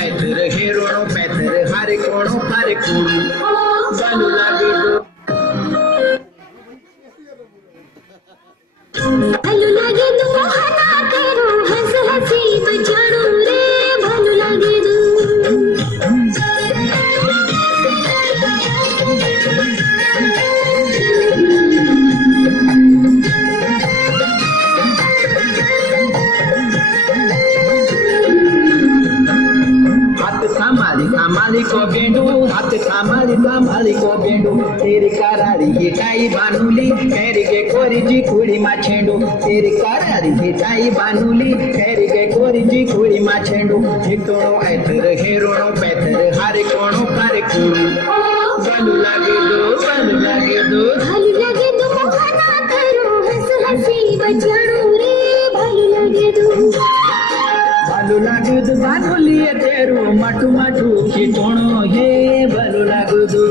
ऐतर हेरोणो पैतर हारे कोणो बालू लागे दो भालू लागे दो हना तेरो हंस हसी बचाड़ू रे भालू लागे दो थामाली को गेंडू हाथ थामाली को गेंडू तेरी करारी हिटाई बानुली खैरी के कोरी जी कुड़ी मा छेंडू तेरी करारी हिटाई बानुली खैरी के कोरी जी कुड़ी मा छेंडू हिटोणो ऐतर हेरोणो पैतर हारे कोणो कारे कुड़ू बालू लागे दो भालू लागे दो हना तेरो हंस हसी बचाड़ू रे भालू लागे दो बालू लागुदु बानुलिये तेरू माटू माटू खिटोणो हे बालू लागुदु